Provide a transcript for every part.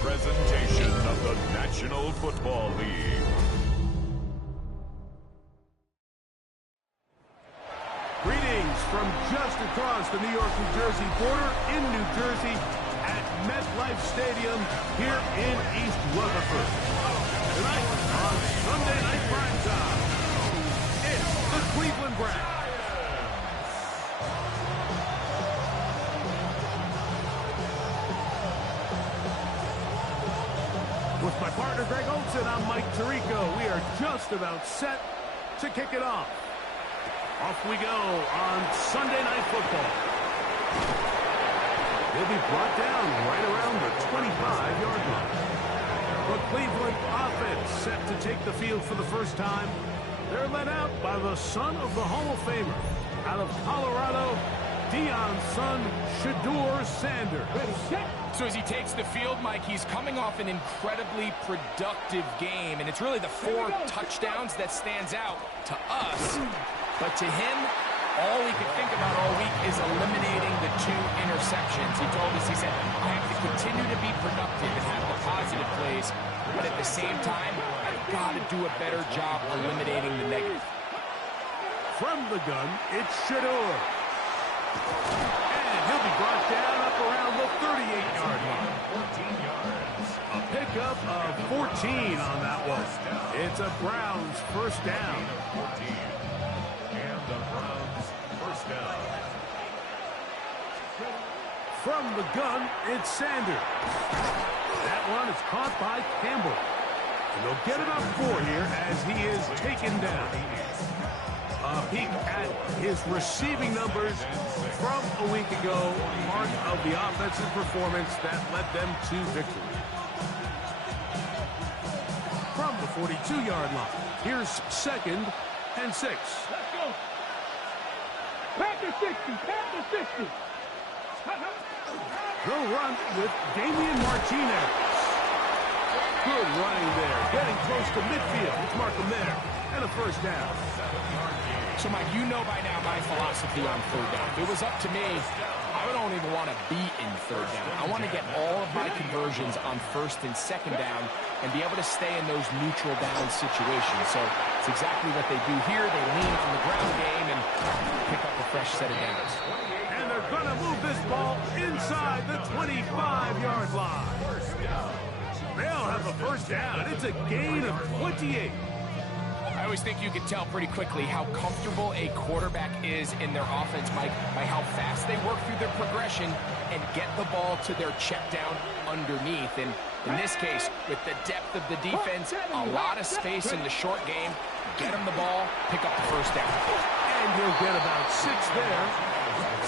presentation of the National Football League. Greetings from just across the New York-New Jersey border in New Jersey at MetLife Stadium here in East Rutherford. Tonight on Sunday Night Primetime, it's the Cleveland Browns. With my partner Greg Olson, I'm Mike Tirico. We are just about set to kick it off. Off we go on Sunday Night Football. He'll be brought down right around the 25-yard line. The Cleveland offense set to take the field for the first time. They're led out by the son of the Hall of Famer. Out of Colorado, Deion's son, Shedeur Sanders. Ready, set. So as he takes the field, Mike, he's coming off an incredibly productive game, and it's really the 4 touchdowns that stands out to us. But to him, all he could think about all week is eliminating the 2 interceptions. He told us, he said, I have to continue to be productive and have the positive plays, but at the same time, I've got to do a better job eliminating the negative. From the gun, it's Shedeur. And he'll be brought down up around the 38-yard line. 14 yards. A pickup of 14 on that one. It's a Browns first down. 14. And the Browns first down. From the gun, it's Sanders. That one is caught by Campbell. And they'll get it up 4 here as he is taken down. A peek at his receiving numbers from a week ago, part of the offensive performance that led them to victory. From the 42-yard line, here's 2nd and 6. Let's go. Packer 60, Packer 60. They'll run with Damian Martinez. Good running there, getting close to midfield. Let's mark him there. And a first down. So, Mike, you know by now my philosophy on 3rd down. If it was up to me, I don't even want to be in 3rd down. I want to get all of my conversions on 1st and 2nd down and be able to stay in those neutral down situations. So it's exactly what they do here. They lean on the ground game and pick up a fresh set of downs. And they're going to move this ball inside the 25-yard line. They'll have a first down. It's a gain of 28. I always think you can tell pretty quickly how comfortable a quarterback is in their offense, Mike, by how fast they work through their progression and get the ball to their check down underneath. And in this case, with the depth of the defense, a lot of space in the short game, get him the ball, pick up the first down. And he'll get about 6 there,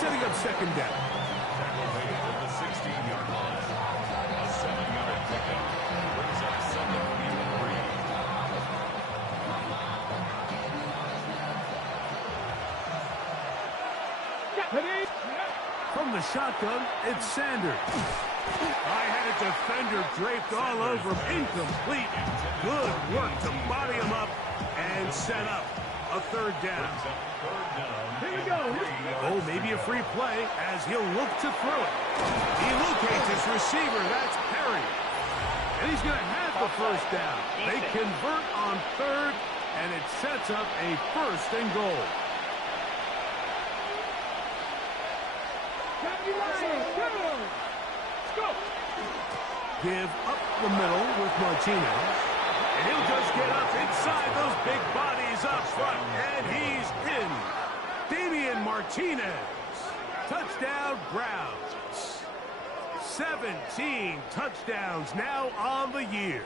setting up 2nd down. At the 16-yard line. A 7-yard pickup. Brings up 2nd and 3. From the shotgun, it's Sanders. I had a defender draped all over him. Incomplete. Good work to body him up and set up a 3rd down. Here we go. Oh, maybe a free play as he'll look to throw it. He locates his receiver. That's Perry. And he's going to have the first down. They convert on 3rd, and it sets up a 1st and goal. Give up the middle with Martinez. And he'll just get up inside those big bodies up front. And he's in. Damian Martinez. Touchdown, Browns. 17 touchdowns now on the year.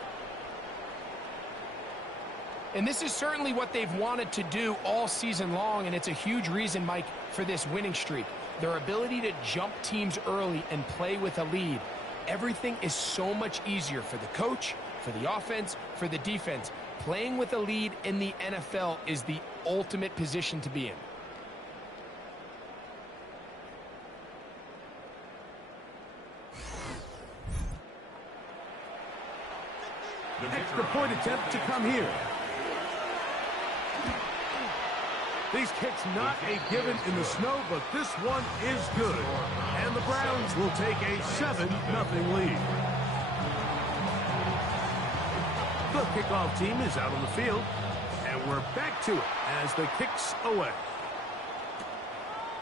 And this is certainly what they've wanted to do all season long, and it's a huge reason, Mike, for this winning streak. Their ability to jump teams early and play with a lead. Everything is so much easier for the coach, for the offense, for the defense. Playing with a lead in the NFL is the ultimate position to be in. Extra point attempt to come here. These kicks not a given in the snow, but this one is good. And the Browns will take a 7-0 lead. The kickoff team is out on the field, and we're back to it as the kick's away.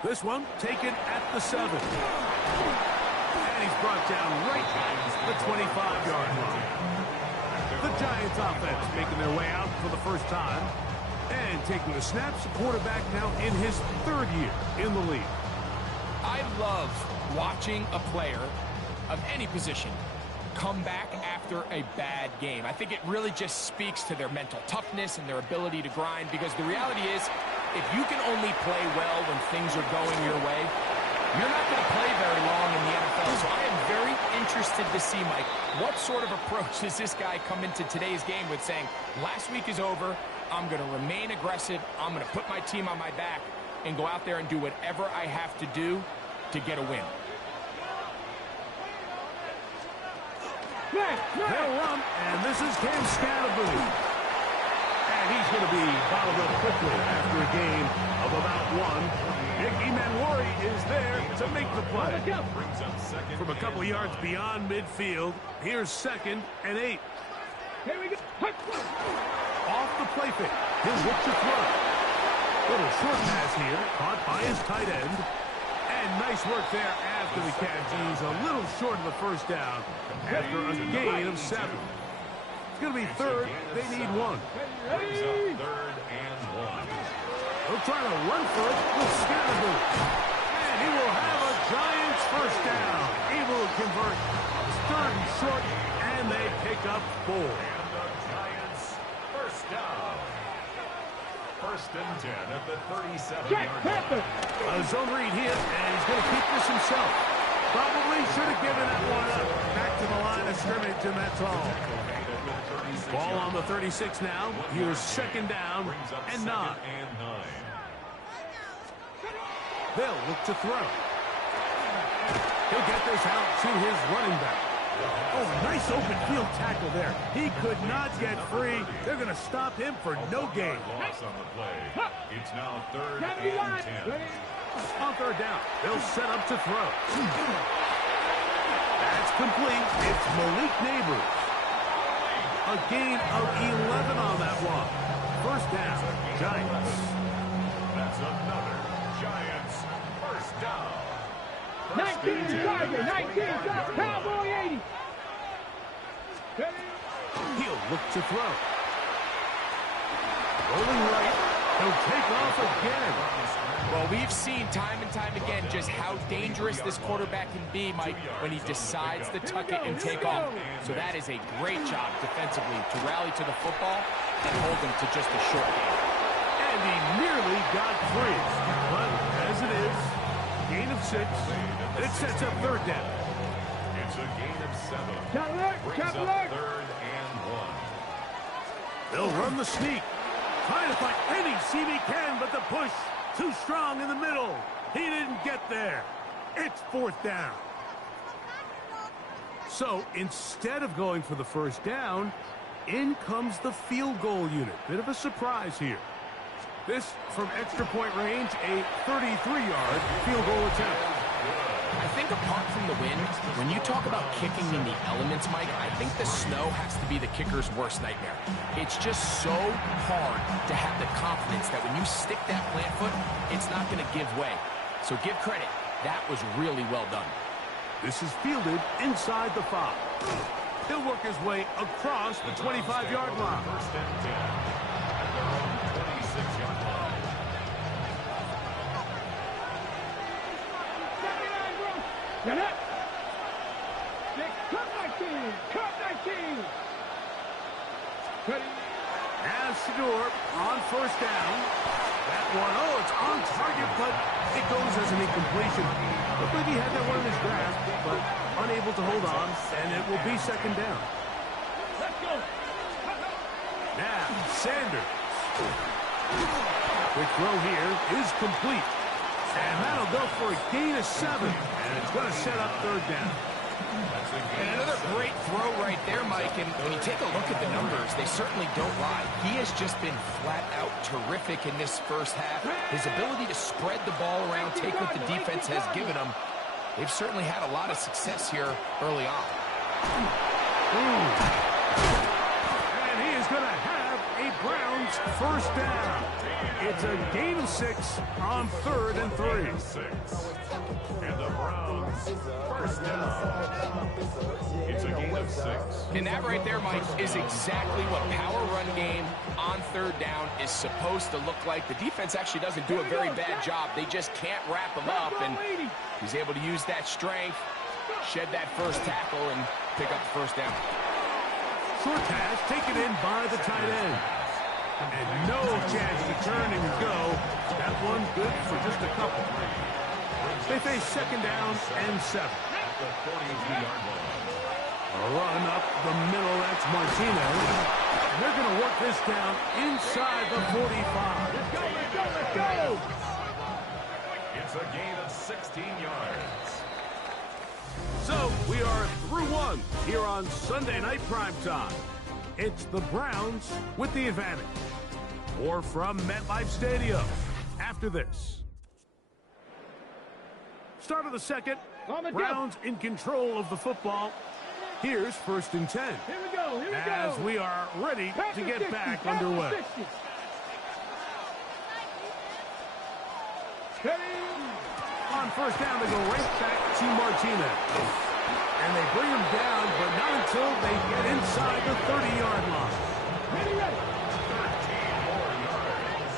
This one taken at the 7. And he's brought down right at the 25-yard line. The Giants offense making their way out for the first time. And taking the snaps, the quarterback now in his 3rd year in the league. I love watching a player of any position come back after a bad game. I think it really just speaks to their mental toughness and their ability to grind, because the reality is, if you can only play well when things are going your way, you're not going to play very long in the NFL. So I am very interested to see, Mike, what sort of approach does this guy come into today's game with, saying, last week is over, I'm going to remain aggressive, I'm going to put my team on my back and go out there and do whatever I have to do to get a win. They'll run, and this is Cam Scatterbury. And he's going to be bottled up quickly after a game of about 1. Mickey Manwari is there to make the play. From a couple yards beyond midfield, here's 2nd and 8. Here we go. Off the play fake. He'll look to throw. Little short pass here, caught by his tight end. And nice work there after the catch. He's a little short of the first down after a gain of 7. It's going to be 3rd. They need 1. Brings up 3rd and 1. He'll try to run for it with Scatterbury. And he will have a Giants first down. Able to convert 3rd and short, and they pick up 4. And the Giants first down. 1st and 10 at the 37-yard line. A zone read here, and he's going to keep this himself. Probably should have given that one up. Back to the line of scrimmage, and that's all. Ball on the 36 now. Here's 2nd down and 9. They'll look to throw. He'll get this out to his running back. Oh, nice open field tackle there. He could not get free. They're going to stop him for no gain. Loss on the play. It's now 3rd and 10. On 3rd down, they'll set up to throw. That's complete. It's Malik Neighbors. A gain of 11 on that one. First down, Giants. That's another Giants first down. 19 Tiger, 19 Cowboy 80. He'll look to throw. Rolling right. He'll take off again. Well, we've seen time and time again just how dangerous this quarterback can be, Mike, when he decides to tuck it and take off. So that is a great job defensively to rally to the football and hold him to just a short game. And he nearly got free. But as it is, gain of 6. It sets up 3rd down. It's a gain of 7. Brings up Cadillac. 3rd and 1. They'll run the sneak. Trying to find any seam he can, but the push too strong in the middle. He didn't get there. It's 4th down. So instead of going for the first down, in comes the field goal unit. Bit of a surprise here. This from extra point range, a 33-yard field goal attempt. I think apart from the wind, when you talk about kicking in the elements, Mike, I think the snow has to be the kicker's worst nightmare. It's just so hard to have the confidence that when you stick that plant foot, it's not going to give way. So give credit. That was really well done. This is fielded inside the 5. He'll work his way across the 25-yard line. 1st and 10 at their own 26-yard line. Get it. Cut 19. Cut 19. Ready. As Shador on 1st down. That one, oh, it's on target, but it goes as an incompletion. Looked like he had that one in his grasp, but unable to hold on, and it will be 2nd down. Let's go. Now, Sanders. Quick throw here is complete. And that'll go for a gain of 7. And it's going to set up 3rd down. And another great throw right there, Mike. And when you take a look at the numbers, they certainly don't lie. He has just been flat out terrific in this first half. His ability to spread the ball around, take what the defense has given him. They've certainly had a lot of success here early on. And he Browns first down. It's a gain of 6 on 3rd and 3. And the Browns first down. It's a gain of 6. And that right there, Mike, is exactly what power run game on 3rd down is supposed to look like. The defense actually doesn't do a very bad job. They just can't wrap him up, and he's able to use that strength, shed that first tackle, and pick up the first down. Short pass taken in by the tight end. And no chance to turn and go. That one good for just a couple. They face 2nd down and 7. The 42-yard line. A run up the middle, that's Martinez. They're going to work this down inside the 45. Let's go, let's go, let's go! It's a gain of 16 yards. So we are through one here on Sunday Night Primetime. It's the Browns with the advantage. More from MetLife Stadium after this. Start of the second. Browns in control of the football. Here's 1st and 10. Here we go, here we go. As we are ready to get back underway. On 1st down, they go right back to Martinez. And they bring him down, but not until they get inside the 30-yard line. Ready, ready. 13 more yards.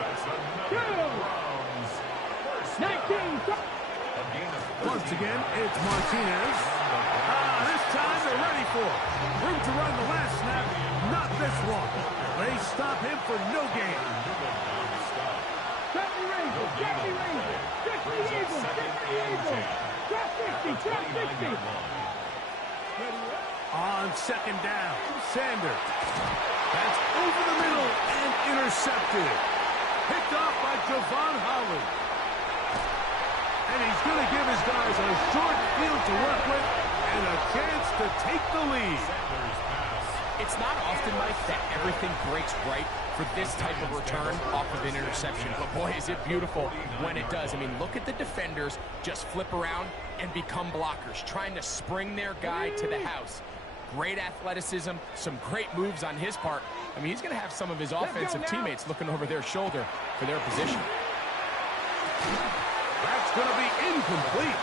That's another Browns first 19. down. A gain of 13. Once again, it's Martinez. This time they're ready for it. Room to run the last snap, not this one. They stop him for no gain. Drop the Ranger, drop the Ranger. 50 Eagles, 50 Eagles. Drop 50, drop 50. On 2nd down, Sanders. That's over the middle and intercepted. Picked off by Javon Holland. And he's going to give his guys a short field to work with and a chance to take the lead. It's not often, Mike, that everything breaks right for this type of return off of an interception. But boy, is it beautiful when it does. I mean, look at the defenders just flip around and become blockers, trying to spring their guy to the house. Great athleticism, some great moves on his part. I mean, he's going to have some of his offensive teammates looking over their shoulder for their position. That's going to be incomplete.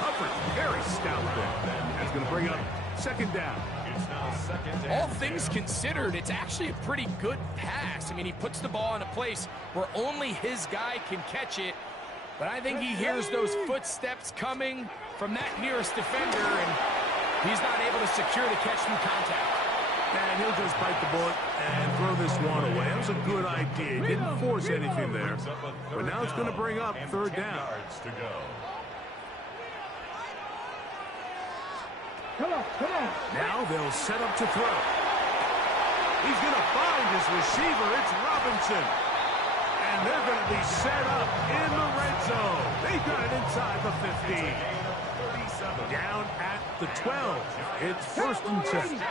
Hubbard, very stout there. That's going to bring up 2nd down. It's now 2nd and All things considered, it's actually a pretty good pass. I mean, he puts the ball in a place where only his guy can catch it. But I think he hears those footsteps coming from that nearest defender, and he's not able to secure the catch through contact. And he'll just bite the bullet and throw this one away. That was a good idea. He didn't force anything there. But now it's going to bring up 3rd down. yards to go. Come on, come on. Now they'll set up to throw. He's going to find his receiver. It's Robinson. And they're going to be set up in the red zone. They got it inside the 15. Down at the 12. It's 1st and 10.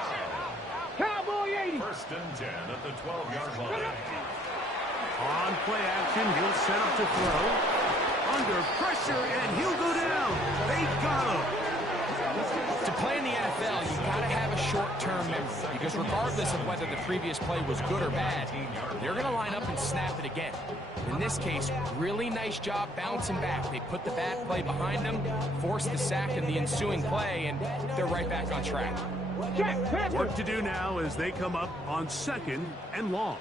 Cowboy 80. 1st and 10 at the 12-yard line. On play action, he'll set up to throw. Under pressure, and he'll go down. They got him. To play in the NFL, you've got to have a short-term memory, because regardless of whether the previous play was good or bad, they're going to line up and snap it again. In this case, really nice job bouncing back. They put the bad play behind them, forced the sack in the ensuing play, and they're right back on track. Work to do now as they come up on 2nd and long.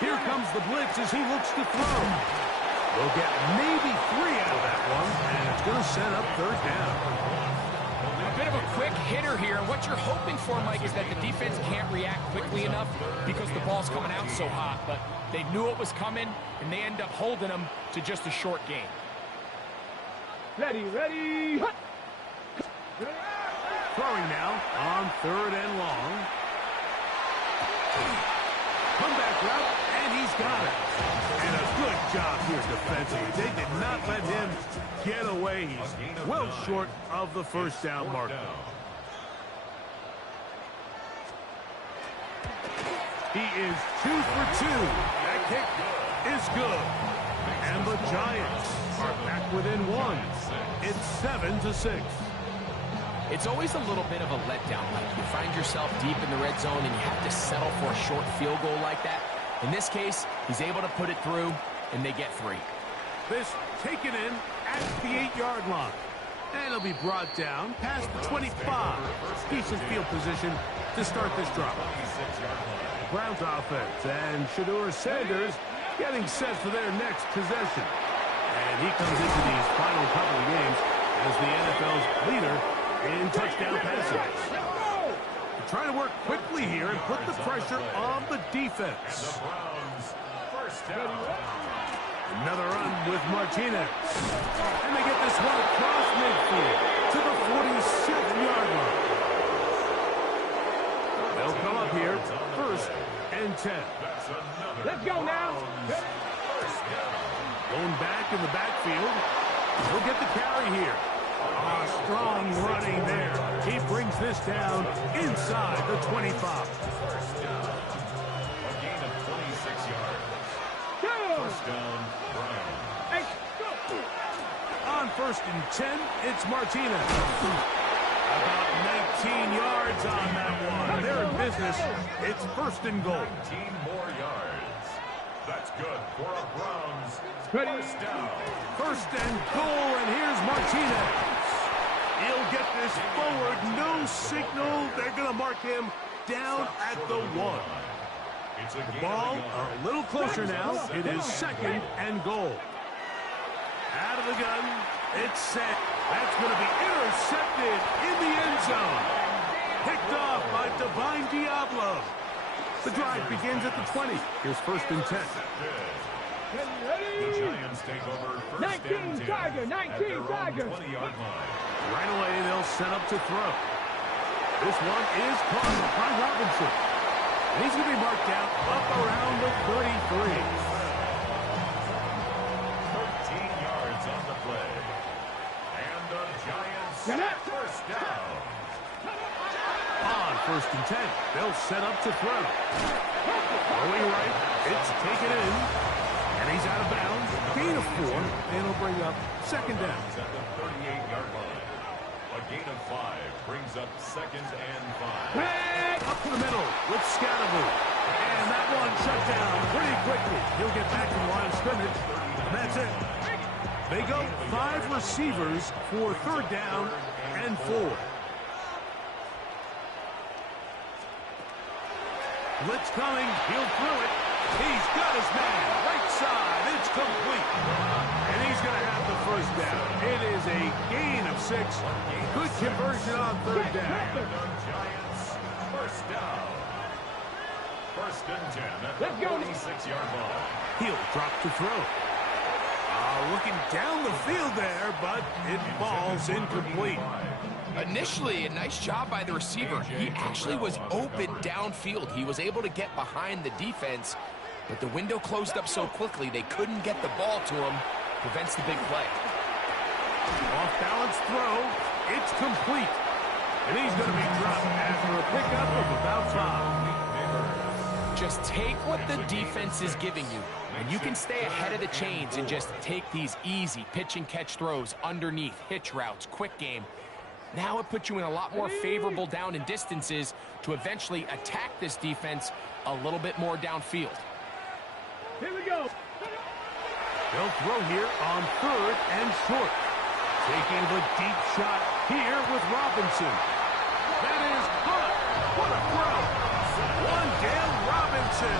Here comes the blitz as he looks to throw. They'll get maybe 3 out of that one, and it's going to set up 3rd down. A bit of a quick hitter here. What you're hoping for, Mike, is that the defense can't react quickly enough because the ball's coming out so hot. But they knew it was coming, and they end up holding them to just a short gain. Ready, ready. Throwing now on 3rd and long. Comeback route, and he's got it. And a good job here defensively. They did not let him get away. He's well short of the 1st down mark. He is 2 for 2. That kick is good. And the Giants are back within 1. It's 7-6. It's always a little bit of a letdown. Like you find yourself deep in the red zone and you have to settle for a short field goal like that. In this case, he's able to put it through, and they get 3. This taken in at the 8-yard line. And it'll be brought down past the 25. Decent field position to start this drive. Browns offense and Shedeur Sanders getting set for their next possession. And he comes into these final couple of games as the NFL's leader in touchdown passes. They're trying to work quickly here and put the pressure on the defense. The Browns, first down. Another run with Martinez. And they get this one across midfield to the 47-yard line. They'll come up here, 1st and 10. Let's go now. Going back in the backfield. He'll get the carry here. Strong running there. He brings this down inside the 25. First down. A gain of 26 yards. First down, Browns. On 1st and 10, it's Martinez. About 19 yards on that one. They're in business. It's 1st and goal. 19 more yards. That's good for a Browns. First down. 1st and goal, and here's Martinez. He'll get this forward. No signal. They're going to mark him down at the 1. The ball a little closer now. It is 2nd and goal. Out of the gun. It's set. That's going to be intercepted in the end zone. Picked off by Divine Diablo. The drive begins at the 20. Here's 1st and 10. The Giants take over 19 Tiger, 19 Tiger. 20-yard line. Right away, they'll set up to throw. This one is caught by Robinson. And he's going to be marked out up around the 33. 13 yards on the play. And the Giants first down. On 1st and 10, they'll set up to throw. Going right, it's taken in. And he's out of bounds. Gain of 4, and he'll bring up 2nd down. At the 38-yard line. A gain of 5 brings up 2nd and 5. Up to the middle with Scatterby. And that one shut down pretty quickly. He'll get back to the line of scrimmage. And that's it. They go 5 receivers for 3rd down and 4. Blitz coming. He'll throw it. He's got his man. Right side. It's complete. And he's going to have the 1st down. It is a gain of 6. Good conversion on 3rd down. Giants first down. 1st and 10 at Let's the go. 46-yard line. He'll drop to throw. Looking down the field there, but it falls incomplete. Initially, a nice job by the receiver. He actually was open downfield. He was able to get behind the defense, but the window closed up so quickly they couldn't get the ball to him. Prevents the big play. Off-balance throw. It's complete. And he's going to be dropped after a pickup of about 5. Just take what the defense is giving you, and you can stay ahead of the chains and just take these easy pitch-and-catch throws underneath, hitch routes, quick game. Now it puts you in a lot more favorable down and distances to eventually attack this defense a little bit more downfield. Here we go. They'll throw here on 3rd and short. Taking the deep shot here with Robinson. That is good. What a throw. One down, Robinson.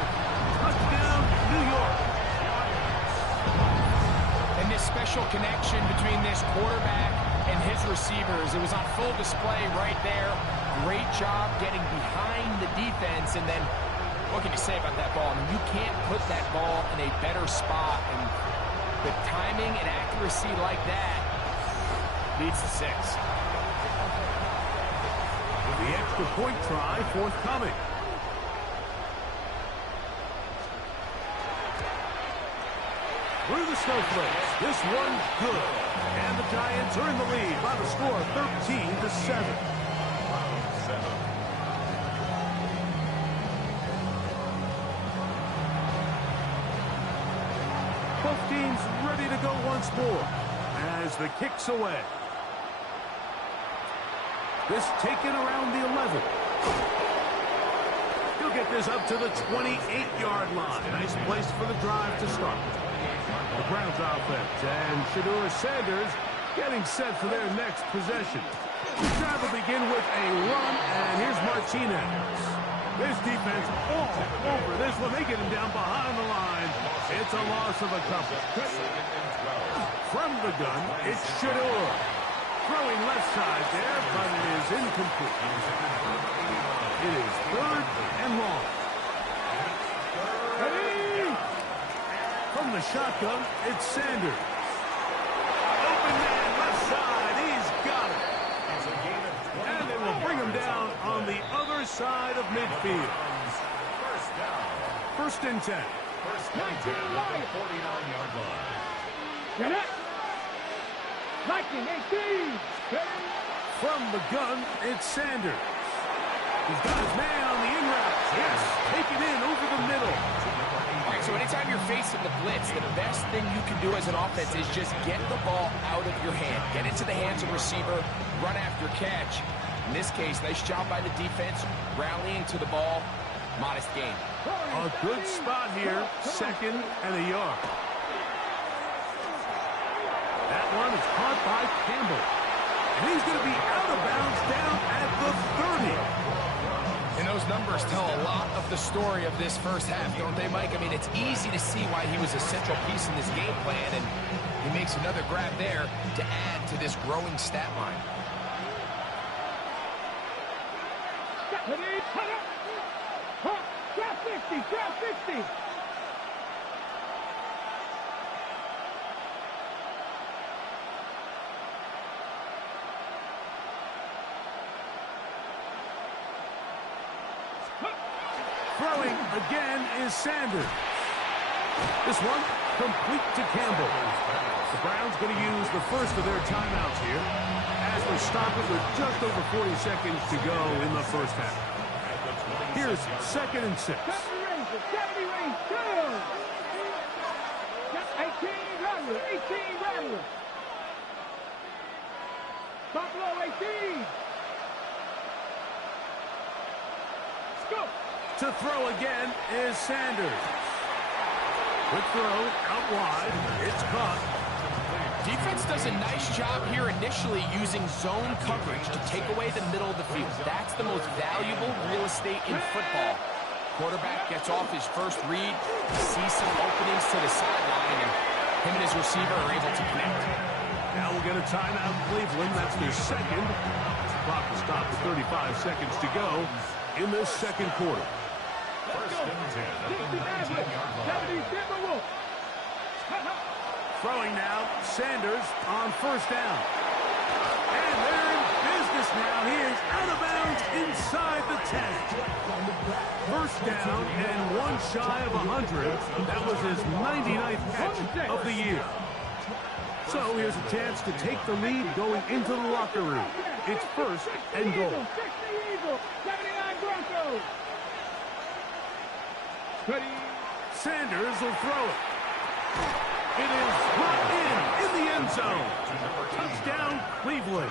Touchdown, New York. And this special connection between this quarterback and his receivers, it was on full display right there. Great job getting behind the defense, and then what can you say about that ball? I mean, you can't put that ball in a better spot, and the timing and accuracy like that leads to 6. The extra point try forthcoming. Through the snowflakes, this one good. And the Giants are in the lead by the score of 13-7. Both teams ready to go once more as the kick's away. This taken around the 11. He'll get this up to the 28-yard line. Nice place for the drive to start. The Browns offense and Shedeur Sanders getting set for their next possession. The drive will begin with a run, and here's Martinez. This defense all over this one. They get him down behind the line. It's a loss of a couple. From the gun, it's Shedeur. Throwing left side there, but it is incomplete. It is 3rd and long. Ready? From the shotgun, it's Sanders. Open man, left side. He's got it. And they will bring him down on the other side of midfield. First and 10. First and 10 at the 49-yard line. Get it. 1918. From the gun, it's Sanders. He's got his man on the in route. Yes, taken in over the middle. All right, so anytime you're facing the blitz, the best thing you can do as an offense is just get the ball out of your hand. Get into the hands of receiver, run after catch. In this case, nice job by the defense, rallying to the ball. Modest gain. A good spot here, 2nd and a yard. That one is caught by Campbell. And he's going to be out of bounds down at the 30. And those numbers tell a lot of the story of this first half, don't they, Mike? I mean, it's easy to see why he was a central piece in this game plan, and he makes another grab there to add to this growing stat line. Drop 60, drop 60. Throwing again is Sanders. This one complete to Campbell. The Browns going to use the first of their timeouts here as we stop it with just over 40 seconds to go in the first half. Here's 2nd and 6. 70 range, 2. 18 Rattler, 18 Rattler. Buffalo 18. Go. To throw again is Sanders. Quick throw out wide. It's caught. Defense does a nice job here initially using zone coverage to take away the middle of the field. That's the most valuable real estate in football. Quarterback gets off his first read, sees some openings to the sideline, and him and his receiver are able to connect. Now we'll get a timeout, Cleveland. That's their second. Clock will stop with 35 seconds to go in this second quarter. First and 10 at the 19-yard line. Throwing now, Sanders on first down. And they're in business now. He is out of bounds inside the 10. First down and one shy of 100. That was his 99th catch of the year. So here's a chance to take the lead going into the locker room. It's 1st and goal. 60 Eagles, 79 Broncos. Ready. Sanders will throw it. It is brought in the end zone. Touchdown, Cleveland.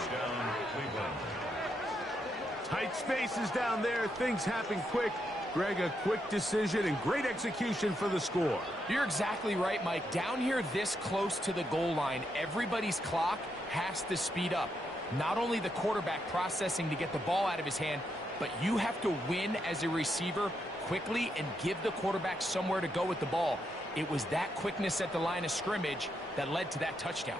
Tight spaces down there. Things happen quick. Greg, a quick decision and great execution for the score. You're exactly right, Mike. Down here this close to the goal line, everybody's clock has to speed up. Not only the quarterback processing to get the ball out of his hand, but you have to win as a receiver quickly and give the quarterback somewhere to go with the ball. It was that quickness at the line of scrimmage that led to that touchdown.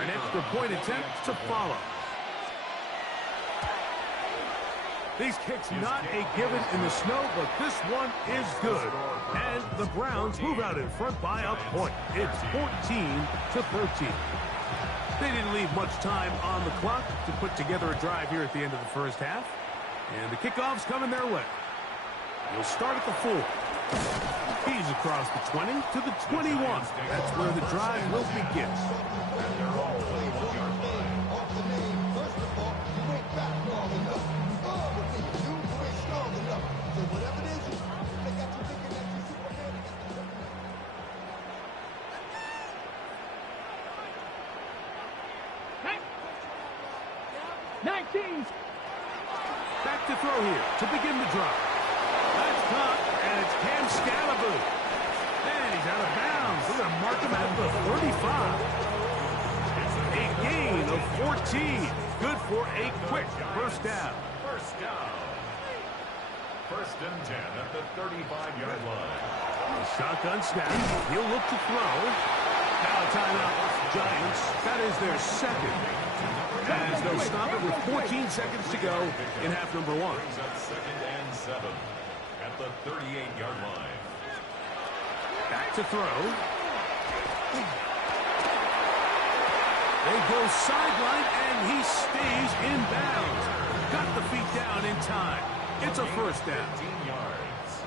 An extra point attempt to follow. These kicks not a given in the snow, but this one is good. And the Browns move out in front by a point. It's 14-13. They didn't leave much time on the clock to put together a drive here at the end of the first half. And the kickoff's coming their way. We'll start at the 4. He's across the 20 to the 21. That's where the drive will begin. They're all 21-yard line. 15. Back to throw here to begin the drive. That's caught, and it's Cam Scalaboo. And he's out of bounds. They're going to mark him at the 35. A gain of 14. Good for a quick first down. First down. First and 10 at the 35-yard line. Shotgun snap. He'll look to throw. Now a timeout. Giants. That is their second. As they'll stop it with 14 seconds to go in half number one. Brings up second and 7 at the 38-yard line. Back to throw. They go sideline, and he stays in bounds. Got the feet down in time. It's a first down. 15 yards.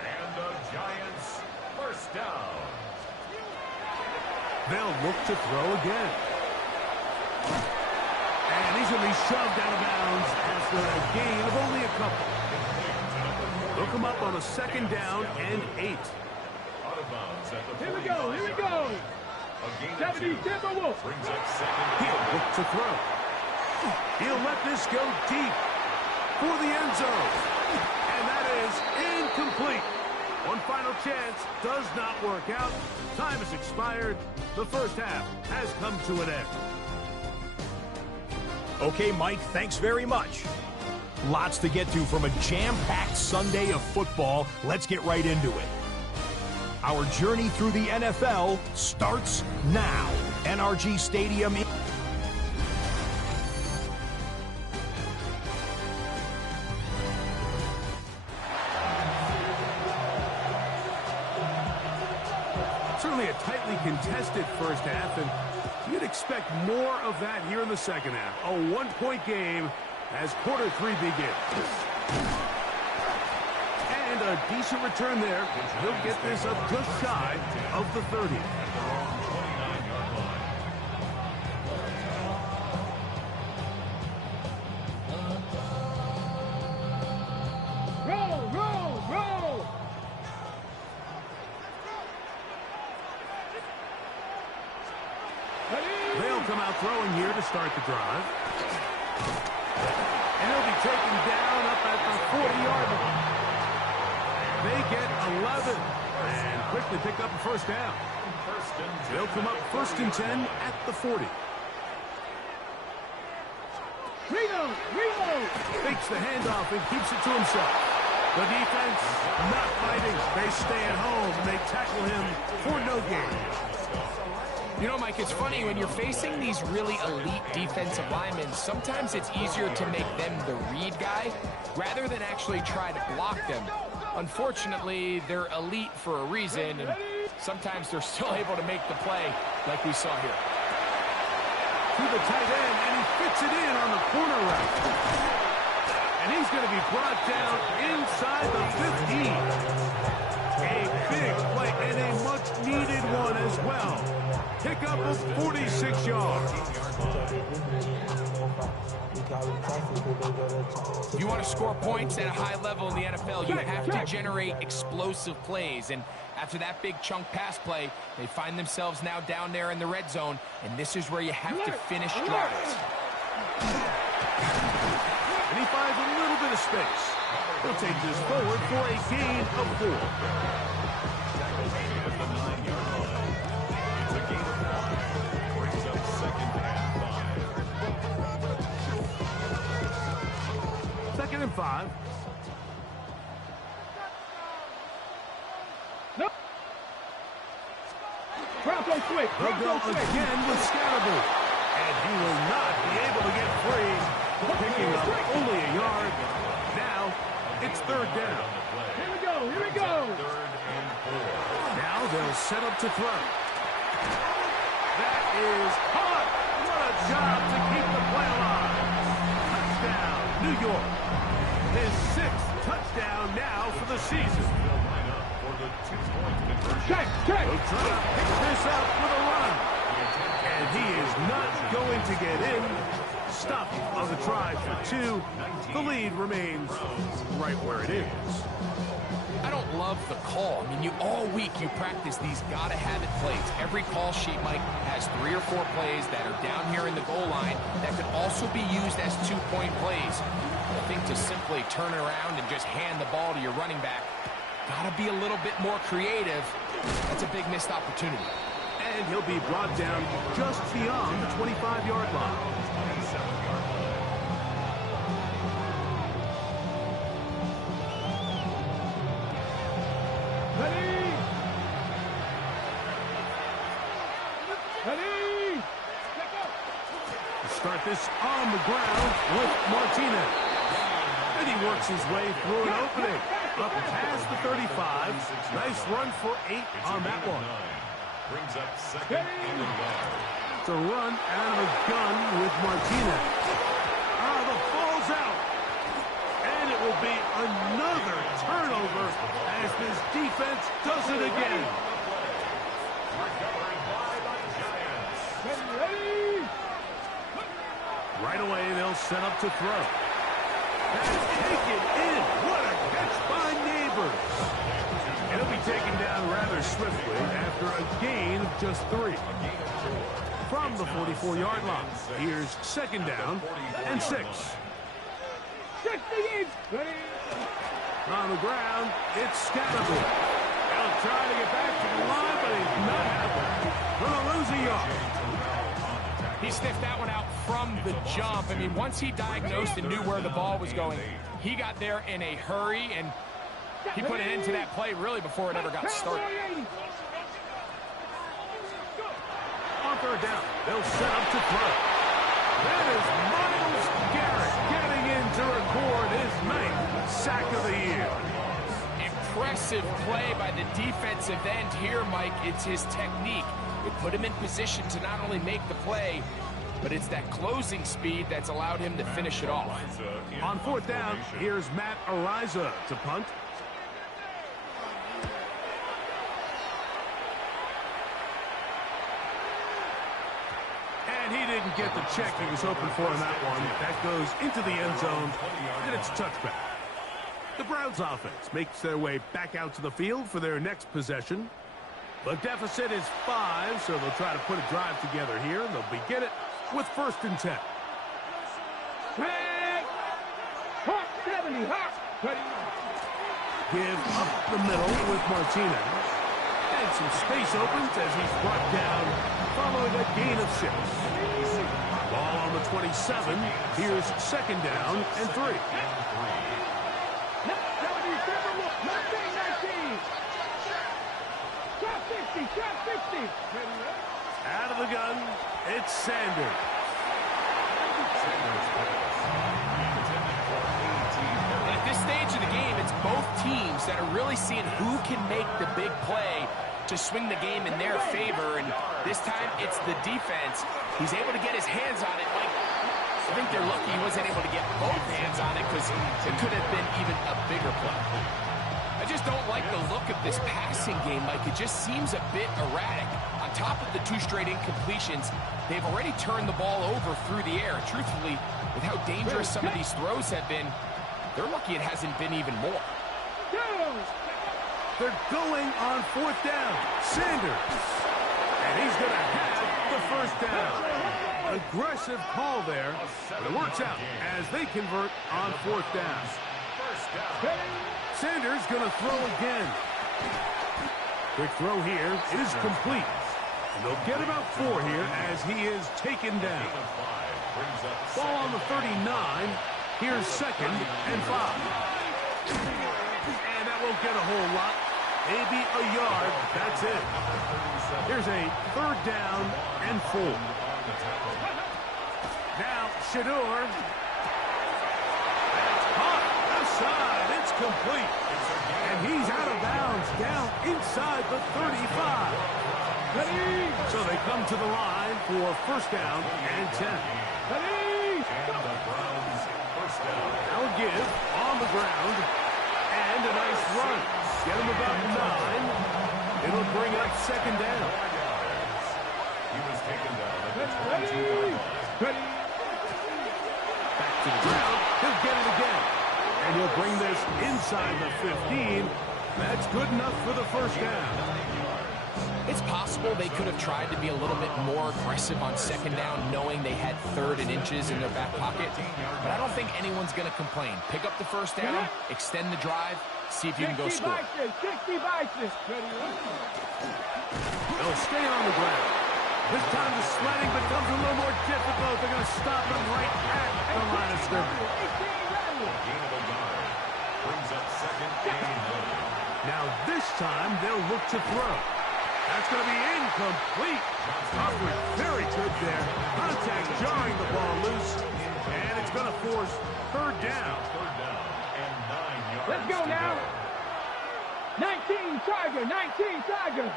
And the Giants first down. They'll look to throw again. And he's going to be shoved out of bounds after a gain of only a couple. Look him up on a second down and 8. Out of bounds at the Here we go, here we go. A gain of 70 2. Timberwolves. Brings up second. He'll look to throw. He'll let this go deep for the end zone. And that is incomplete. One final chance does not work out. Time has expired. The first half has come to an end. Okay, Mike, thanks very much. Lots to get to from a jam-packed Sunday of football. Let's get right into it. Our journey through the NFL starts now. NRG Stadium. Certainly a tightly contested first half, and you'd expect more of that here in the second half. A one-point game as quarter 3 begins. And a decent return there. He'll get this up just shy of the 30. Roll, roll, roll. They'll come out throwing here to start the drive. And he'll be taken down up at the 40-yard line. They get 11 and quickly pick up a first down. They'll come up first and 10 at the 40. Reload, reload. Fakes the handoff and keeps it to himself. The defense not fighting. They stay at home and they tackle him for no gain. You know, Mike, it's funny, when you're facing these really elite defensive linemen, sometimes it's easier to make them the read guy rather than actually try to block them. Unfortunately, they're elite for a reason, and sometimes they're still able to make the play like we saw here. To the tight end, and he fits it in on the corner route. And he's going to be brought down inside the 15. A big play and a much-needed one as well. Pick up of 46 yards. If you want to score points at a high level in the NFL, you have to generate explosive plays. And after that big chunk pass play, they find themselves now down there in the red zone, and this is where you have to finish drives. And he finds a little bit of space. He'll take this forward for a gain of 4. Second and 5. No. Bronco quick. They'll go again with Scalaboo. And he will not be able to get free. Picking up only a yard. Now it's third down. Here we go, here we go. Now they'll set up to throw. That is caught. What a job to keep the play alive. Touchdown, New York. His 6th touchdown now for the season. Check, check. He'll try to pick this up with a run. And he is not going to get in. Stop on the try for 2. The lead remains right where it is. I don't love the call. I mean, all week you practice these gotta-have-it plays. Every call sheet, Mike, has 3 or 4 plays that are down here in the goal line that could also be used as 2-point plays. I think to simply turn it around and just hand the ball to your running back, gotta be a little bit more creative. That's a big missed opportunity. And he'll be brought down just beyond the 25-yard line. 27-yard line. Ready! Ready! Start this on the ground with Martinez. And he works his way through an opening. Up past the 35. Nice run for 8 on that one. Brings up second and 1. It's a run out of a gun with Martinez. The ball's out. And it will be another turnover as this defense does it again. Recovered by the Giants. Ready! Right away, they'll set up to throw. That's taken in. What a catch by Neighbors. And he'll be taken down rather swiftly after a gain of just 3. From the 44-yard line, here's second down and 6. 60 inch! Ready! On the ground, it's Scatterby. He'll try to get back to the line, but he's not happening. Gonna lose a yard. He sniffed that one out from the jump. I mean, once he diagnosed and knew where the ball was going, he got there in a hurry, and he put an end to that play really before it ever got started. On third down, they'll set up to throw. That is Myles Garrett getting in to record his 9th sack of the year. Impressive play by the defensive end here, Mike. It's his technique. It put him in position to not only make the play, but it's that closing speed that's allowed him to finish it off. On fourth down, here's Matt Ariza to punt. And he didn't get the check he was hoping for on that one. That goes into the end zone, and it's a touchback. The Browns offense makes their way back out to the field for their next possession. The deficit is 5, so they'll try to put a drive together here. They'll begin it with 1st and 10. Hot 70, hot! Ready! Give up the middle with Martinez. And some space opens as he's brought down following a gain of 6. Ball on the 27. Here's second down and 3. Out of the gun, it's Sanders. And at this stage of the game, it's both teams that are really seeing who can make the big play to swing the game in their favor. And this time, it's the defense. He's able to get his hands on it. Like, I think they're lucky he wasn't able to get both hands on it because it could have been even a bigger play. I just don't like the look of this passing game, Mike. It just seems a bit erratic. On top of the 2 straight incompletions, they've already turned the ball over through the air. Truthfully, with how dangerous some of these throws have been, they're lucky it hasn't been even more. They're going on 4th down. Sanders. And he's going to have the 1st down. Aggressive call there, but it works out as they convert on 4th down. Sanders going to throw again. Quick throw here. It is complete. And they'll get about 4 here as he is taken down. Ball on the 39. Here's second and 5. And that won't get a whole lot. Maybe a yard. That's it. Here's a 3rd down and 4. Now, Shador. That's caught. Outside. It's complete. And he's out of bounds down inside the 35. So they come to the line for 1st down and 10. Now a give on the ground. And a nice run. Get him about 9. It'll bring up 2nd down. He was taken down at the 22-yard line. Back to the ground. He'll get it again. And he'll bring this inside the 15. That's good enough for the first down. It's possible they could have tried to be a little bit more aggressive on second down, knowing they had 3rd and inches in their back pocket. But I don't think anyone's going to complain. Pick up the first down, extend the drive, see if you can go score. 60 vices. They'll stay on the ground. This time the sledding becomes a little more difficult. They're going to stop them right at the line of scrimmage. Gain of a yard. Brings up 2nd and 9. Now this time they'll look to throw. That's going to be incomplete. Coverage very good there. Contact jarring the ball loose. And it's going to force 3rd down. 3rd down and 9 yards. Let's go now. 19 Tiger, 19 Tiger.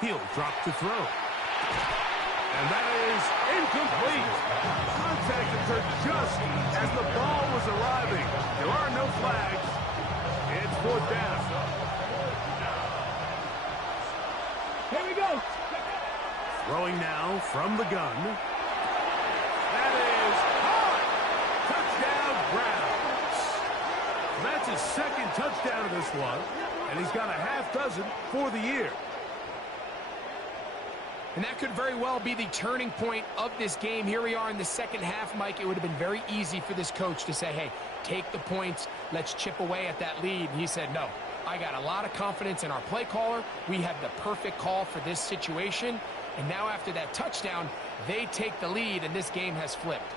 He'll drop to throw. And that is incomplete. Contact occurred just as the ball was arriving. There are no flags. It's 4th down. Here we go. Throwing now from the gun. That is hot. Touchdown, Browns. That's his 2nd touchdown of this one. And he's got a half dozen for the year. And that could very well be the turning point of this game. Here we are in the second half, Mike. It would have been very easy for this coach to say, hey, take the points. Let's chip away at that lead. And he said, no, I got a lot of confidence in our play caller. We have the perfect call for this situation. And now after that touchdown, they take the lead, and this game has flipped.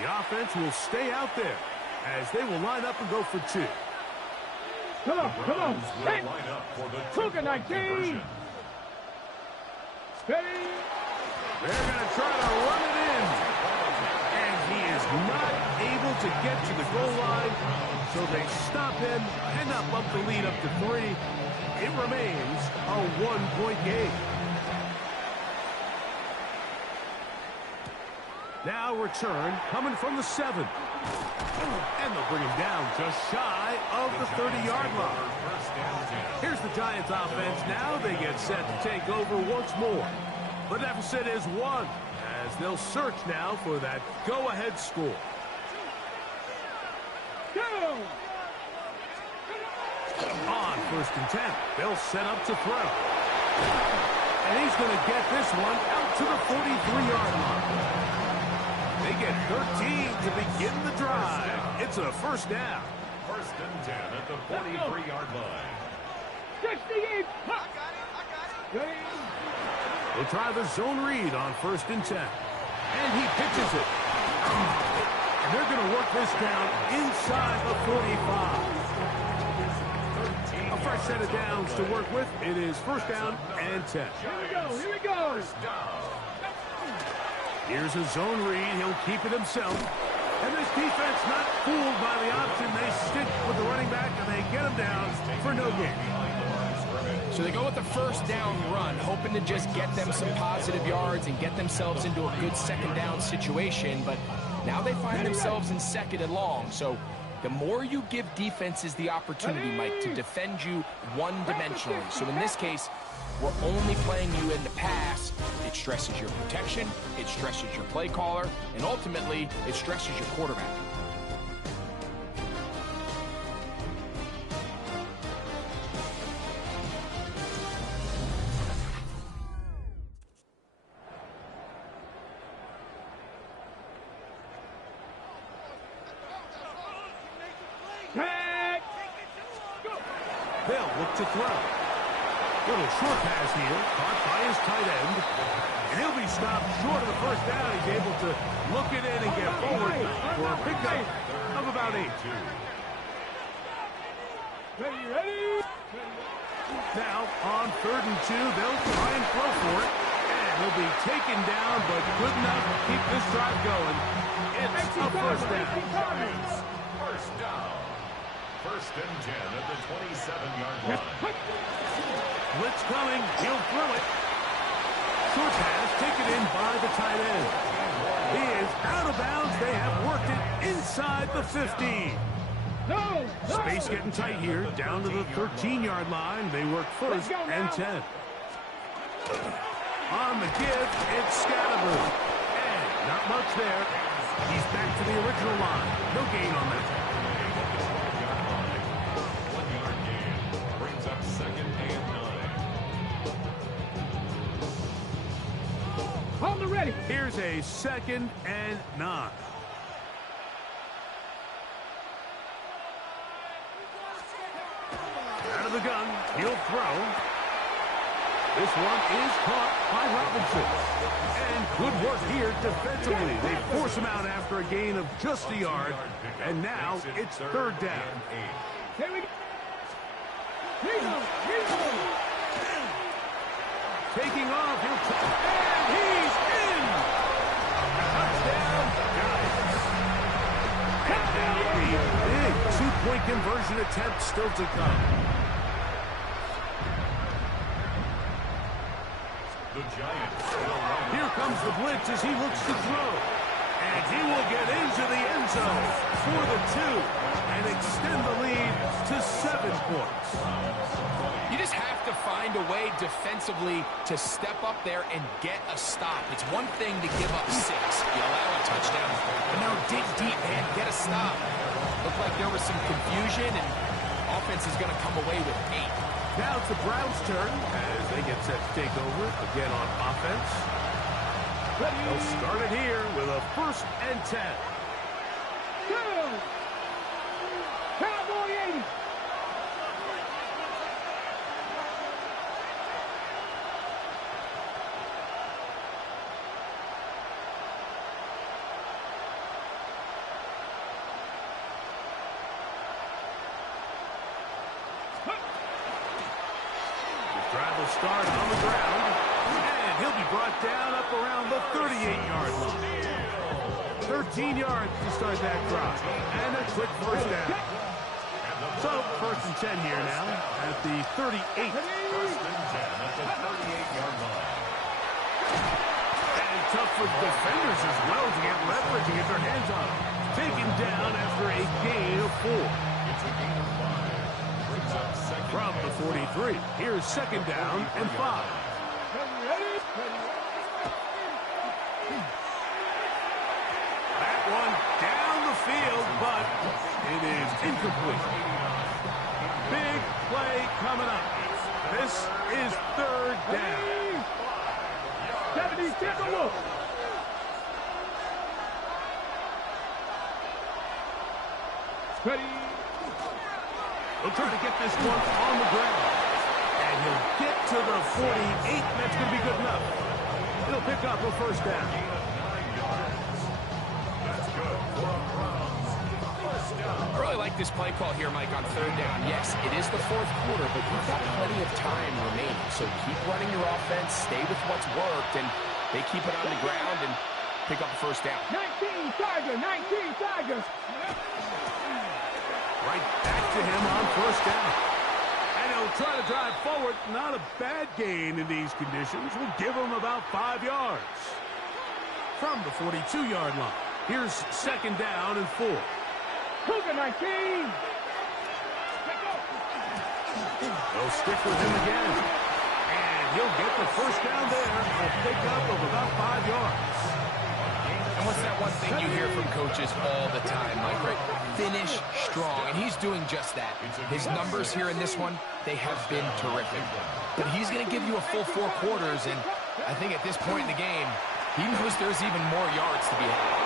The offense will stay out there as they will line up and go for 2. Come on, come on. Will line up for the Cougar 19. Steady. They're going to try to run it in. And he is not able to get to the goal line, so they stop him and up the lead up to 3. It remains a 1-point game. Now return coming from the 7. And they'll bring him down just shy of the 30-yard line. Here's the Giants offense. Now they get set to take over once more. The deficit is 1 as they'll search now for that go-ahead score. Go. On 1st and 10, they'll set up to throw. And he's going to get this one out to the 43-yard line. They get 13 to begin the drive. It's a 1st down. 1st and 10 at the 43-yard line. 68. Ready. They'll try the zone read on 1st and 10. And he pitches it. And they're going to work this down inside the 45. A fresh set of downs to work with. It is 1st down and 10. Here we go. Here we go. Here's a zone read. He'll keep it himself. And this defense not fooled by the option. They stick with the running back, and they get him down for no gain. So they go with the 1st down run, hoping to just get them some positive yards and get themselves into a good 2nd down situation. But now they find themselves in 2nd and long. So the more you give defenses the opportunity, Mike, to defend you one-dimensionally. So in this case, we're only playing you in the pass. It stresses your protection, it stresses your play caller, and ultimately, it stresses your quarterback. They'll look to throw. Little short pass here, caught by his tight end. And he'll be stopped short of the 1st down. He's able to look it in and get forward for a pickup of about 8. Ready. Now, on 3rd and 2, they'll try and throw for it. And he'll be taken down, but good enough to keep this drive going. It's a 1st down. 1st down. 1st and 10 at the 27-yard line. Blitz coming. He'll throw it. Short pass taken in by the tight end. He is out of bounds. They have worked it inside the 15. No. Still Space getting tight here. Down to the 13-yard line. They work first and 10. On the give, it's Scatterboot. And not much there. He's back to the original line. No gain on that. 1-yard gain brings up 2nd and 9. On the ready. Here's a 2nd and 9. Out of the gun, he'll throw. This one is caught by Robinson. And good work here defensively. They force him out after a gain of just a yard. And now it's 3rd down. Here we go. Here we go. Here we go. Taking off, and he's in! Touchdown, Giants! Big two-point conversion attempt still to come. The Giants. Here comes the blitz as he looks to throw. And he will get into the end zone for the 2 and extend the lead to 7 points. You just have to find a way defensively to step up there and get a stop. It's one thing to give up 6. You allow a touchdown, but now dig deep, man, get a stop. Looked like there was some confusion, and offense is going to come away with 8. Now it's the Browns' turn as they get set to take over again on offense. They'll start it here with a 1st and 10. Go. Cowboy 80. Drive will start on the ground, and he'll be brought down up around the 38-yard line. 13 yards to start that drive, and a quick 1st down. So, 1st and 10 here now at the 38. 1st and 10 at the 38-yard line. And tough for defenders as well to get leverage and get their hands on him. Taken down after a gain of 4. It's a gain of 5. Brings up 2nd. From the 43, here's 2nd down and 5. That one down the field, but it is incomplete. Big play coming up. This is 3rd down. 70, take a look. Ready. He'll try to get this one on the ground. And he'll get to the 48. That's going to be good enough. He'll pick up a 1st down. I really like this play call here, Mike, on 3rd down. Yes, it is the 4th quarter, but you've got plenty of time remaining. So keep running your offense, stay with what's worked, and they keep it on the ground and pick up the 1st down. 19 Tigers, 19 Tigers. Right back to him on 1st down. And he'll try to drive forward. Not a bad gain in these conditions. We'll give him about 5 yards. From the 42-yard line, here's 2nd down and 4. Cougar 19. They'll stick with him again. And he'll get the 1st down there. A pickup of about 5 yards. And what's that one thing you hear from coaches all the time, Mike, right? Finish strong, and he's doing just that. His numbers here in this one, they have been terrific. But he's going to give you a full 4 quarters, and I think at this point in the game, he knows there's even more yards to be had.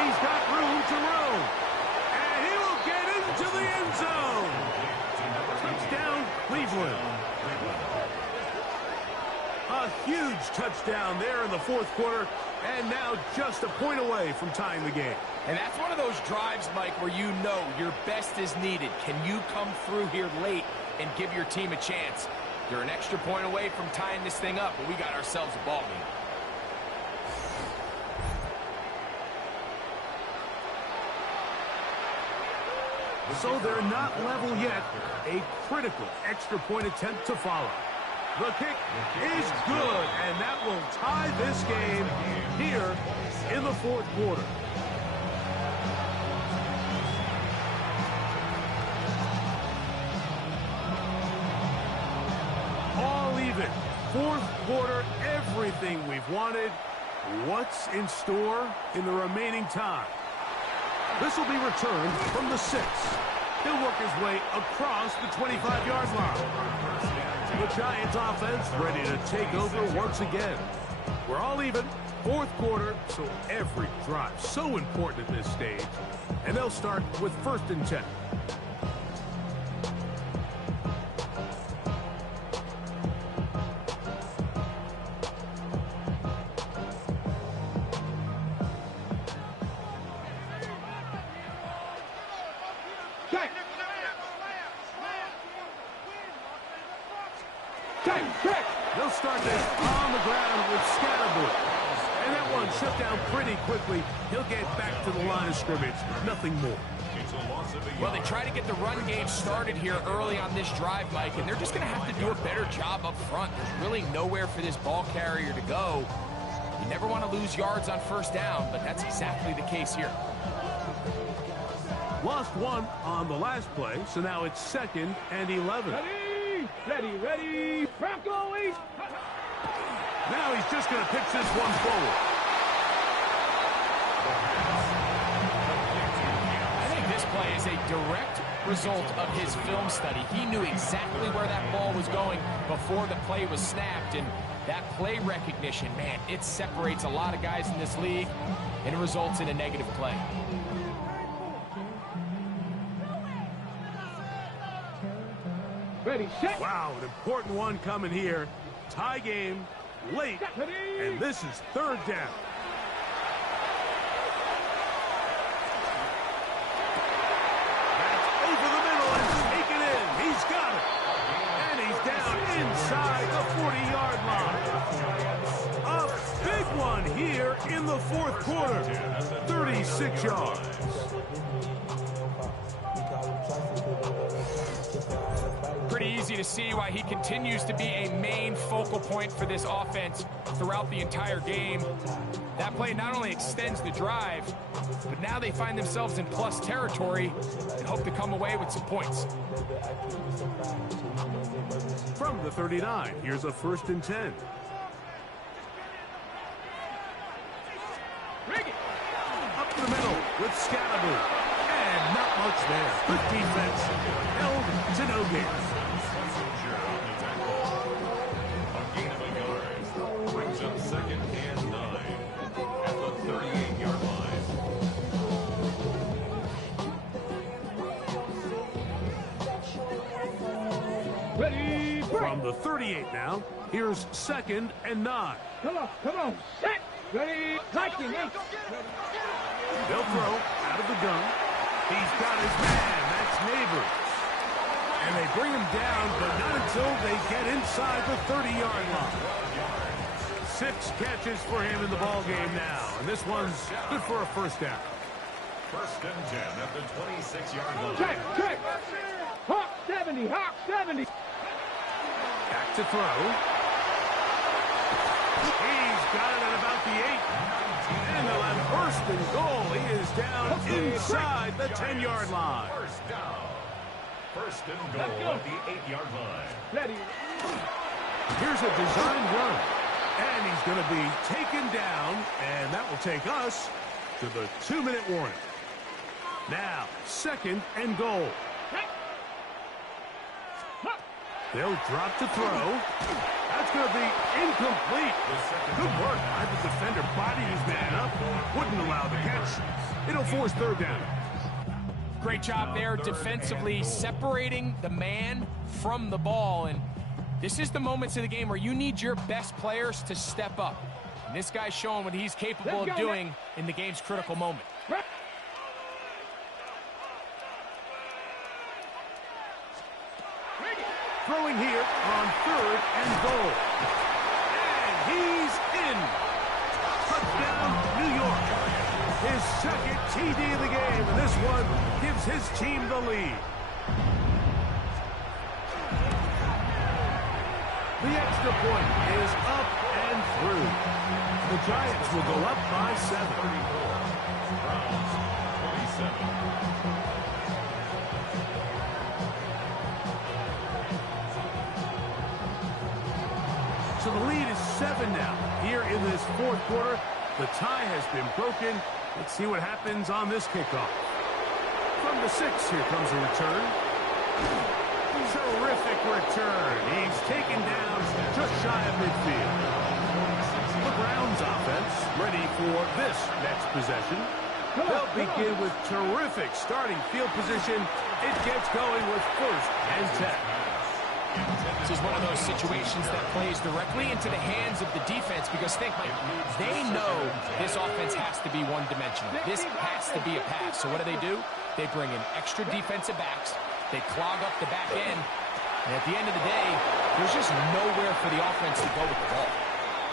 He's got room to roam. And he will get into the end zone. Touchdown, Cleveland. A huge touchdown there in the 4th quarter, and now just a point away from tying the game. And that's one of those drives, Mike, where you know your best is needed. Can you come through here late and give your team a chance? You're an extra point away from tying this thing up, but we got ourselves a ball game. So they're not level yet. A critical extra point attempt to follow. The kick is good, and that will tie this game here in the 4th quarter. fourth quarter, everything we've wanted. What's in store in the remaining time? This will be returned from the 6. He'll work his way across the 25-yard line. The Giants offense ready to take over once again. We're all even. Fourth quarter, so every drive so important at this stage. And they'll start with 1st and 10. They'll start this on the ground with Scatterboot. And that one shut down pretty quickly. He'll get back to the line of scrimmage. Nothing more. Well, they try to get the run game started here early on this drive, Mike, and they're just going to have to do a better job up front. There's really nowhere for this ball carrier to go. You never want to lose yards on 1st down, but that's exactly the case here. Lost 1 on the last play, so now it's 2nd and 11. Ready. Bronco East. Now he's just going to pitch this one forward. I think this play is a direct result of his film study. He knew exactly where that ball was going before the play was snapped, and that play recognition, man, it separates a lot of guys in this league, and it results in a negative play. Ready, set. Wow, an important one coming here. Tie game, late, and this is 3rd down. That's over the middle and taken in. He's got it. And he's down inside the 40-yard line. A big one here in the 4th quarter. 36 yards. Pretty easy to see why he continues to be a main focal point for this offense throughout the entire game. That play not only extends the drive, but now they find themselves in plus territory and hope to come away with some points. From the 39, here's a 1st and 10. Up the middle with Scatterboot. And not much there. Good defense. Held to no gain. A gain of a yard. Brings up 2nd and 9 at the 38-yard line. Ready, break. From the 38 now, here's 2nd and 9. Come on, set. Ready, Viking East. They'll throw out of the gun. He's got his man. That's Neighbors. And they bring him down, but not until they get inside the 30-yard line. 6 catches for him in the ball game now. And this one's good for a 1st down. 1st and 10 at the 26-yard line. Check. Hawk 70. Back to throw. He's got it at about the 8. And they'll have 1st and goal. He is down inside the 10-yard line. 1st down. 1st and goal at the 8-yard line. Ready. Here's a designed run. And he's going to be taken down. And that will take us to the 2-minute warning. Now, 2nd and goal. They'll drop to throw. That's going to be incomplete. Good work by the defender. Bodied his man up. Wouldn't allow the catch. It'll force 3rd down. Great job there defensively separating the man from the ball. And this is the moments of the game where you need your best players to step up. And this guy's showing what he's capable of doing in the game's critical moment. Throwing here on 3rd and goal. And he's in. Touchdown, New York. His 2nd TD of the game. And this one gives his team the lead. The extra point is up and through. The Giants will go up by 7. 27. So the lead is 7 now. Here in this fourth quarter, the tie has been broken. Let's see what happens on this kickoff. From the 6, here comes a return. Terrific return. He's taken down just shy of midfield. The Browns offense ready for this next possession. They'll begin with terrific starting field position. It gets going with 1st and 10. This is one of those situations that plays directly into the hands of the defense because think, Mike, they know this offense has to be one-dimensional. This has to be a pass. So what do? They bring in extra defensive backs. They clog up the back end. And at the end of the day, there's just nowhere for the offense to go with the ball.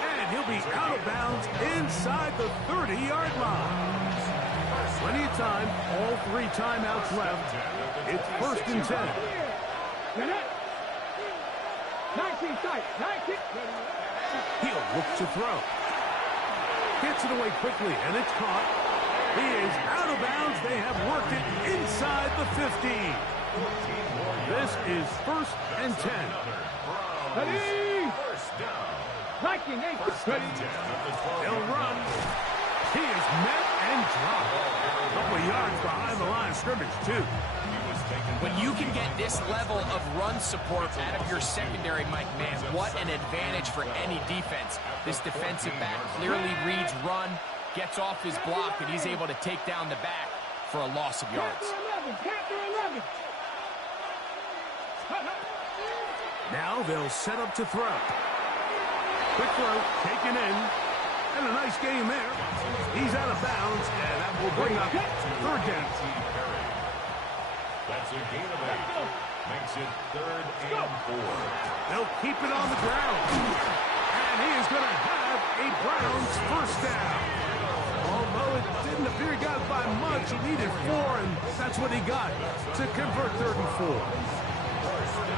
And he'll be out of bounds inside the 30-yard line. Plenty of time, all 3 timeouts left. It's 1st and 10. 19 sight, 19. He'll look to throw. Gets it away quickly, and it's caught. He is out of bounds. They have worked it inside the 15. This is 1st and 10. Ready? 19, 8. Ready? He'll run. He is met and dropped. A couple of yards behind the line of scrimmage, too. When you can get this level of run support out of your secondary, Mike, man, what an advantage for any defense. This defensive back clearly reads run, gets off his block, and he's able to take down the back for a loss of yards. Captain 11. Now they'll set up to throw. Quick throw, taken in. And a nice game there. He's out of bounds, and that will bring up 3rd down. That's a gain of 8. Makes it 3rd and 4. They'll keep it on the ground. And he is going to have a Browns 1st down. Although it didn't appear he got by much, he needed 4, and that's what he got to convert 3rd and 4.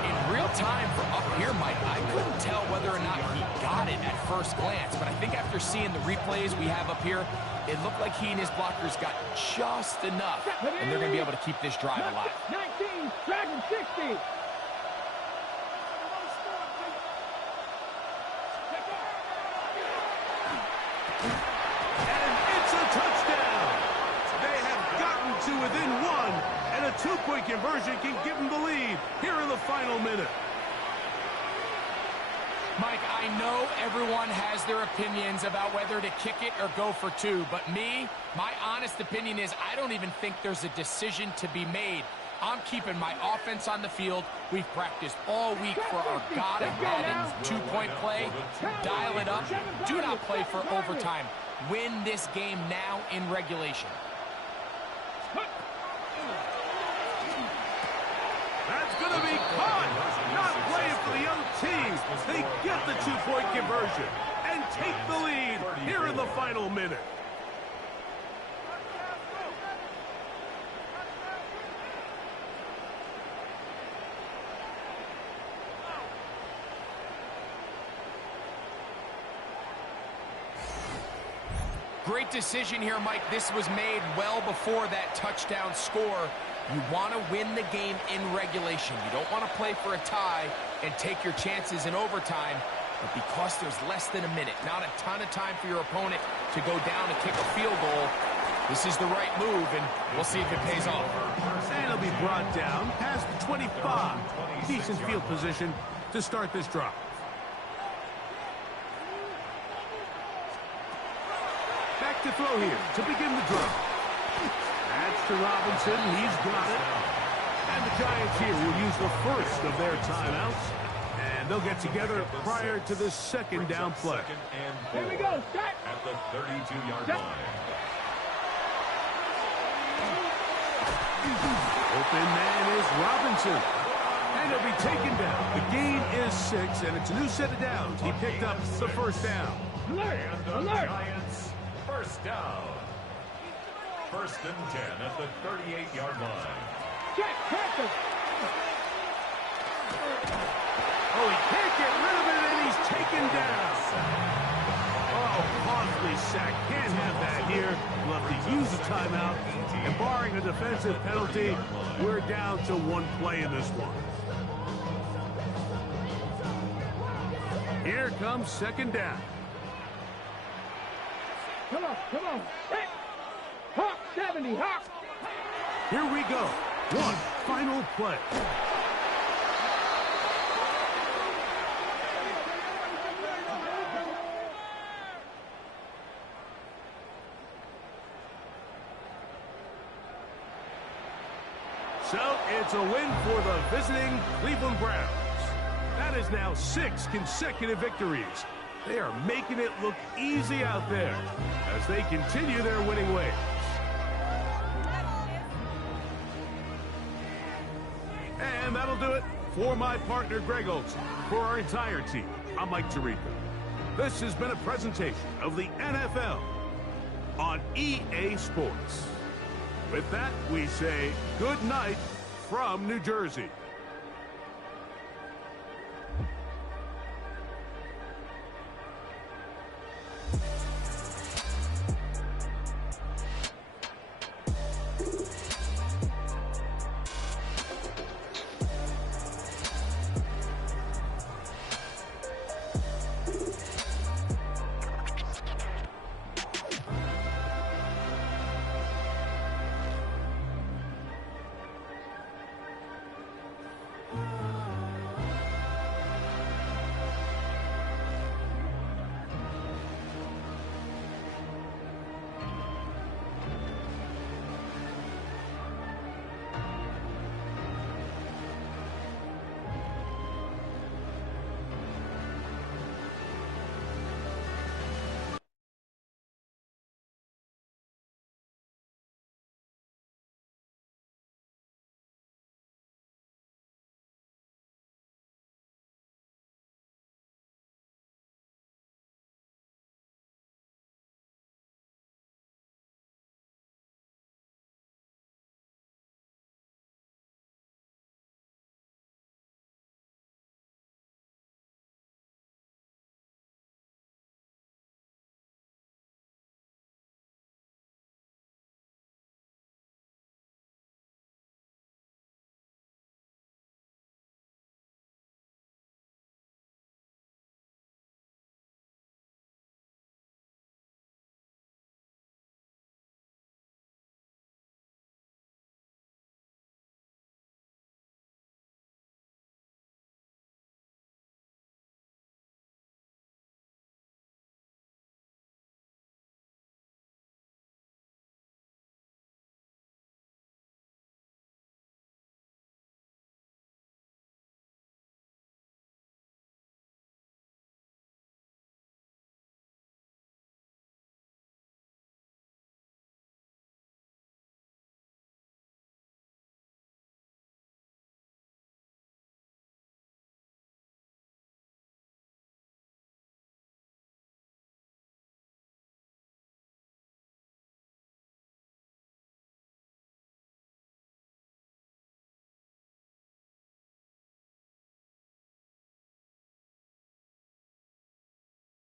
In real time for up here, Mike, I couldn't tell whether or not he got it at first glance, but I think after seeing the replays we have up here, it looked like he and his blockers got just enough, and they're going to be able to keep this drive alive. 19, Dragon 60. And it's a touchdown. They have gotten to within 1, and a 2-point conversion can give them the lead here in the final minute. Mike, I know everyone has their opinions about whether to kick it or go for 2, but my honest opinion is I don't even think there's a decision to be made. I'm keeping my offense on the field. We've practiced all week for our God of Madden 2-point play. Dial it up. Do not play for overtime. Win this game now in regulation. That's going to be caught. Not playing for the other team. They get the 2-point conversion and take the lead here in the final minute. Great decision here, Mike. This was made well before that touchdown score. You want to win the game in regulation. You don't want to play for a tie and take your chances in overtime. But because there's less than a minute, not a ton of time for your opponent to go down and kick a field goal, this is the right move, and we'll see if it pays off. And it'll be brought down past the 25. Decent field position to start this drive. Back to throw here to begin the drive. That's to Robinson. He's got it. And the Giants here will use the first of their timeouts. And they'll get together prior to the 2nd down play. Here we go, set. At the 32-yard line. Open man is Robinson. And he'll be taken down. The gain is 6, and it's a new set of downs. He picked up the 1st down. Alert, And the alert. Giants, 1st down. 1st and 10 at the 38-yard line. Check, pressure. Oh, he can't get rid of it, and he's taken down. Oh, costly sack. Can't have that here. We'll have to use a timeout. And barring a defensive penalty, we're down to 1 play in this one. Here comes second down. Come on, come on. Hey! Hop, 70, hop! Here we go. One final play. So it's a win for the visiting Cleveland Browns. That is now 6 consecutive victories. They are making it look easy out there as they continue their winning ways. And that'll do it for my partner, Greg Olson. For our entire team, I'm Mike Tirico. This has been a presentation of the NFL on EA Sports. With that, we say good night from New Jersey.